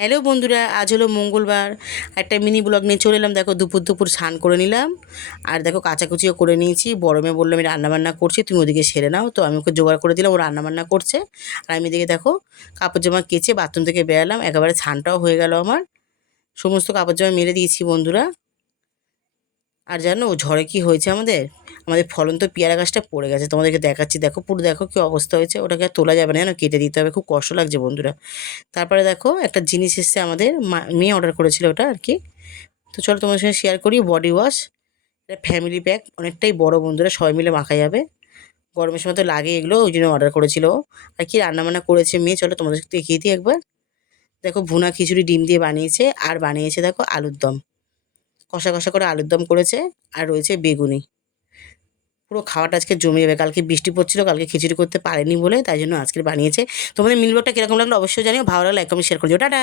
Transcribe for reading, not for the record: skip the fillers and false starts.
Hello বন্ধুরা, আজ হলো মঙ্গলবার। একটা মিনি ব্লগ নিয়ে চলে এলাম। দেখো দুপুর দুপুর স্নান করে নিলাম, আর দেখো কাচাকুচিও করে নিয়েছি। বড় মেয়ে বললো আমি রান্নাবান্না করছি, তুমি ওদিকে সেরে নাও। তো আমি ওকে জোগাড় করে দিলাম, ও রান্নাবান্না করছে। আর আমি এদিকে দেখো কাপড় জামা কেচে বাথরুম থেকে বেরালাম, একেবারে স্নানটাও হয়ে গেল আমার। সমস্ত কাপড় জামা মেলে দিয়েছি বন্ধুরা। আর জানো ঝড়ে কি হয়েছে আমাদের আমাদের ফলন্ত পেয়ারা গাছটা পড়ে গেছে, তোমাদেরকে দেখাচ্ছি। দেখো পুরো দেখো কি অবস্থা হয়েছে, ওটাকে আর তোলা যাবে না, জানো কেটে দিতে হবে। খুব কষ্ট লাগছে বন্ধুরা। তারপরে দেখো একটা জিনিস এসছে, আমাদের মেয়ে অর্ডার করেছিল ওটা আর কি। তো চলো তোমার সঙ্গে শেয়ার করি। বডি ওয়াশ, এটা ফ্যামিলি প্যাক, অনেকটাই বড় বন্ধুরা, সবাই মিলে মাখা যাবে। গরমের সময় তো লাগে এগুলো, ওই জন্য অর্ডার করেছিল ও। আর কি রান্নাবান্না করেছে মেয়ে, চলো তোমাদের সাথে দেখিয়ে দিই একবার। দেখো ভুনা খিচুড়ি ডিম দিয়ে বানিয়েছে, আর বানিয়েছে দেখো আলুর দম, কষা কষা করে আলুর দম করেছে। আর রয়েছে বেগুনি। পুরো খাওয়াটা আজকে জমে যাবে। কালকে বৃষ্টি পড়ছিল, কালকে খিচুড়ি করতে পারেনি বলে, তাই জন্য আজকে বানিয়েছে। তোমাদের মিলবটা কীরকম লাগলো অবশ্যই জানিও। ভালো লাগলে লাইক কমেন্ট শেয়ার করে দিও। টাটা।